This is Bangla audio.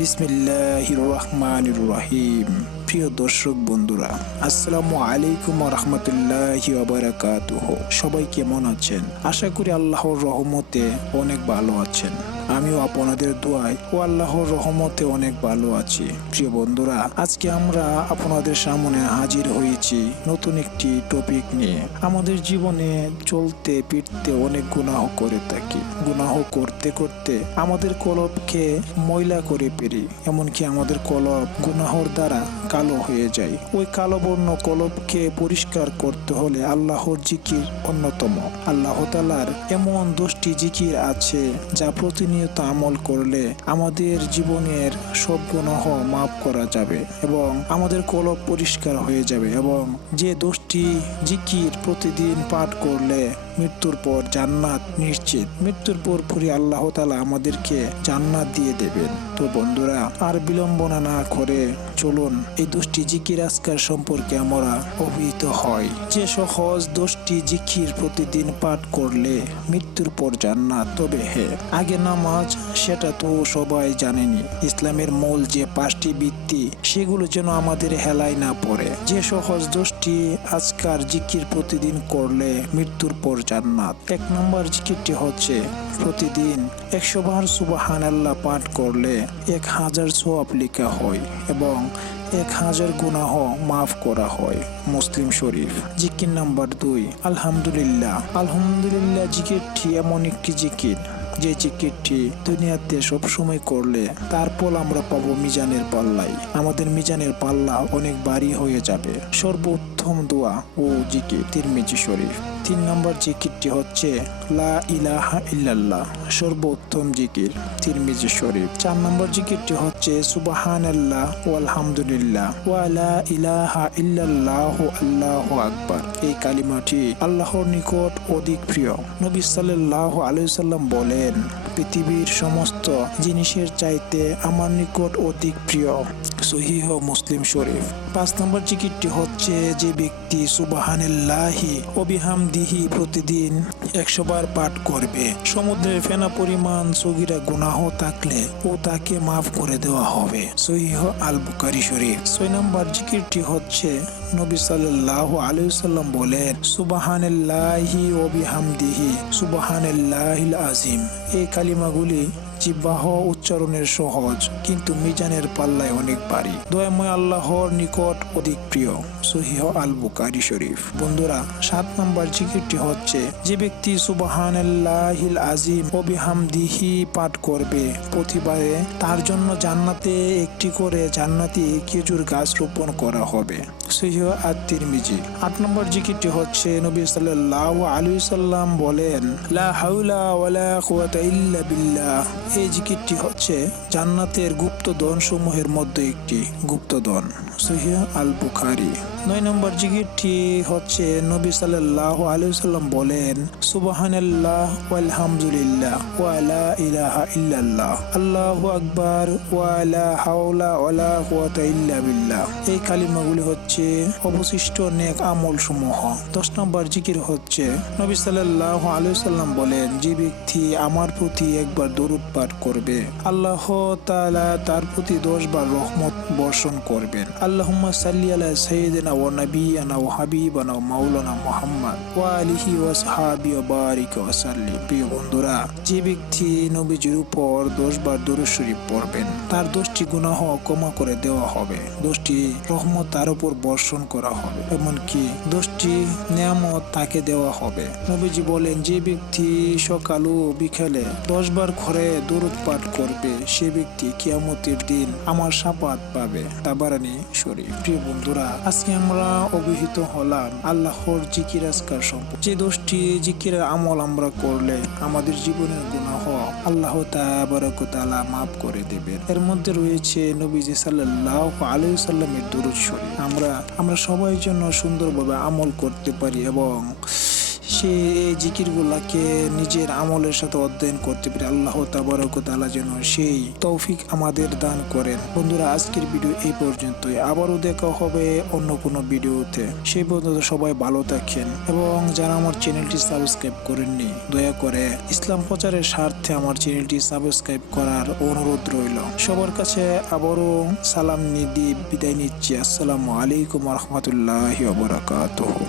বিসমিল্লাহির রহমানির রহিম। প্রিয় দর্শক বন্ধুরা, আসসালামু আলাইকুম ওয়া রাহমাতুল্লাহি ওয়া বারাকাতুহু। সবাই কেমন আছেন? আশা করি আল্লাহর রহমতে অনেক ভালো আছেন। আমিও আপনাদের দোয়ায় ও আল্লাহর রহমতে অনেক ভালো আছি। প্রিয় বন্ধুরা, আজকে আমরা আপনাদের সামনে হাজির হয়েছি নতুন একটি টপিক নিয়ে। আমাদের জীবনে চলতে ফিরতে অনেক গুনাহ করে থাকি। গুনাহ করতে করতে আমাদের কলবকে ময়লা করে ফেলি, এমনকি আমাদের কলব গুনাহর দ্বারা কালো হয়ে যায়। ওই কালো বর্ণ কলবকে পরিষ্কার করতে হলে আল্লাহর জিকির অন্যতম। আল্লাহ তাআলার এমন 10টি জিকির আছে যা প্রতিনিয়ত আমল করলে আমাদের জীবনের সব গুনাহ মাফ করা যাবে এবং আমাদের কলব পরিষ্কার হয়ে যাবে। এবং যে 10টি জিকির প্রতিদিন পাঠ করলে মৃত্যুর পর জান্নাত নিশ্চিত। মৃত্যুর পর আল্লাহ তাআলা আমাদেরকে জান্নাত দিয়ে দেবেন। তো বন্ধুরা, আর বিলম্বনা না করে চলুন এই 10টি জিকির আজকার সম্পর্কে আমরা অবহিত হয়। যে সহজ 10টি জিকির প্রতিদিন পাঠ করলে মৃত্যুর পর জান্নাত। তবে আগে নামাজ, সেটা তো সবাই জানেনি। ইসলামের মূল যে 5টি ভিত্তি, সেগুলো যেন আমাদের হেলায় না পড়ে। যে সহজ 10টি আজকার জিকির প্রতিদিন করলে মৃত্যুর পর জান্নাত। 1 নম্বর জিকিরটি হচ্ছে প্রতিদিন 100 বার সুবহানাল্লাহ পাঠ করলে 1000 সওয়াব লেখা হয় এবং 1000 গুনাহ মাফ করা হয়। মুসলিম শরীফ। জিকির নাম্বার 2 আলহামদুলিল্লাহ। আলহামদুলিল্লাহ জিকিরটি এমন একটি জিকির যে জিকিরটি দুনিয়াতে সবসময় করলে তার ফল আমরা পাবো মিজানের পাল্লায়। আমাদের মিজানের পাল্লা অনেক ভারী হয়ে যাবে। সর্বোত্তম দোয়া ও জিকির তিরমিজি শরীফ। 3 নম্বর জিকিরটি হচ্ছে লা ইলাহা ইল্লাল্লাহ। সর্বোত্তম জিকির তিরমিজি শরীফ। 4 নম্বর জিকিরটি হচ্ছে সুবহানাল্লাহ ওয়া আলহামদুলিল্লাহ ওয়া লা ইলাহা ইল্লাল্লাহু আল্লাহু আকবার। এই কালিমাটি আল্লাহর নিকট অধিক প্রিয়। নবী সাল্লাল্লাহু আলাইহি সাল্লাম বলেন, পৃথিবীর সমস্ত জিনিসের চাইতে আমার নিকট অধিক প্রিয়। সহিহ মুসলিম শরীফ। 5 নম্বর জিকিরটি হচ্ছে যে ব্যক্তি সুবহানাল্লাহি ওয়া বিহামদিহি প্রতিদিন 100 বার পাঠ করবে, সমুদ্রের ফেনা পরিমাণ সগীরা গুনাহ থাকলে ও তাকে মাফ করে দেওয়া হবে। সহিহ আল বুখারী শরীফ। 6 নম্বর জিকিরটি হচ্ছে নবী সাল্লাল্লাহু আলাইহি সাল্লাম বলেন, সুবহানাল্লাহি ওয়া বিহামদিহি সুবহানাল্লাহিল আযীম। এই কালিমাগুলি জিহ্বাহ উচ্চারণের সহজ, কিন্তু মিজানের পাল্লায় অনেক ভারী। দয়াময় আল্লাহর নিকট অধিক প্রিয়। সহিহ আল বুখারী শরীফ। বন্ধুরা, 7 নম্বর জিকিরটি হচ্ছে যে ব্যক্তি সুবহানাল্লাহিল আযীম ওয়া বিহামদিহি পাঠ করবে, প্রতিবারে তার জন্য জান্নাতে একটি করে জান্নাতি খেজুর গাছ রোপণ করা হবে। সহিহ আত-তিরমিজি। 8 নম্বর জিকিরটি হচ্ছে নবী সাল্লাল্লাহু আলাইহি সাল্লাম বলেন, লা হাওলা ওয়ালা কুওয়াতা ইল্লা বিল্লাহ। এই জিকিরটি হচ্ছে জান্নাতের গুপ্তধন সমূহের মধ্যে একটি গুপ্তধন। সহিহ আল বুখারী। 9 নম্বর জিকিরটি হচ্ছে নবী সাল্লাল্লাহু আলাইহি সাল্লাম বলেন, সুবহানাল্লাহ ওয়াল হামদুলিল্লাহ ওয়া লা ইলাহা ইল্লাল্লাহ আল্লাহু আকবার ওয়া লা হাওলা ওয়ালা কুওয়াতা ইল্লা বিল্লাহ। এই কালিমাগুলি হচ্ছে অবশিষ্ট নেক আমল সমূহ। 10 নম্বর জিকির হচ্ছে নবী সাল্লাল্লাহু আলাইহি সাল্লাম বলেন, যে ব্যক্তি আমার প্রতি একবার দরুদ পাঠ করবে, আল্লাহ তাআলা তার প্রতি 10 বার রহমত বর্ষণ করবেন। আল্লাহুম্মা সাল্লি আলা সাইয়্যিদিনা ওয়া নাবিয়িনা ওয়া হাবিবানা ওয়া মাওলানা মুহাম্মদ ওয়া আলিহি ওয়া সাহবিহি ওয়া বারিক ওয়া সাল্লিম। প্রিয় বন্ধুরা, যে ব্যক্তি নবীজির উপর 10 বার দরুদ শরীফ পড়বেন, তার 10টি গুনাহ ক্ষমা করে দেওয়া হবে, 10টি রহমত তার উপর বর্ষণ করা হবে, এমনকি 10টি নিয়ামত তাকে দেওয়া হবে। নবীজি বলেন, যে ব্যক্তি সকাল ও বিকালে 10 বার করে দরুদ পাঠ করবে, সে ব্যক্তি কিয়ামতের দিন আমার শাফাত পাবে। তাবারানী শরীফ। প্রিয় বন্ধুরা, আজকে আমরা অবহিত হলাম আল্লাহর জিকির আজকার সম্পর্কে। যে 10টি জিকিরের আমল আমরা করলে আমাদের জীবনের গুনাহ আল্লাহ তাবারক ওয়া তাআলা মাফ করে দেবেন। এর মধ্যে রয়েছে নবীজি সাল্লাল্লাহু আলাইহি সাল্লামের দরুদ শরীফ। আমরা সবাই জন্য সুন্দরভাবে আমল করতে পারি এবং সে এই জিকিরগুলাকে নিজের আমলের সাথে অধ্যয়ন করতে পারে। আল্লাহ তাবারক ওয়া তাআলা যেন সেই তৌফিক আমাদের দান করেন। বন্ধুরা, আজকের ভিডিও এই পর্যন্তই। আবারও দেখা হবে অন্য কোনো ভিডিওতে। সেই পর্যন্ত সবাই ভালো থাকেন এবং যারা আমার চ্যানেলটি সাবস্ক্রাইব করেননি, দয়া করে ইসলাম প্রচারের স্বার্থে আমার চ্যানেলটি সাবস্ক্রাইব করার অনুরোধ রইল। সবার কাছে আবারও সালাম দিয়ে বিদায় নিচ্ছি। আসসালামু আলাইকুম ওয়া রাহমাতুল্লাহি ওয়া বারাকাতুহু।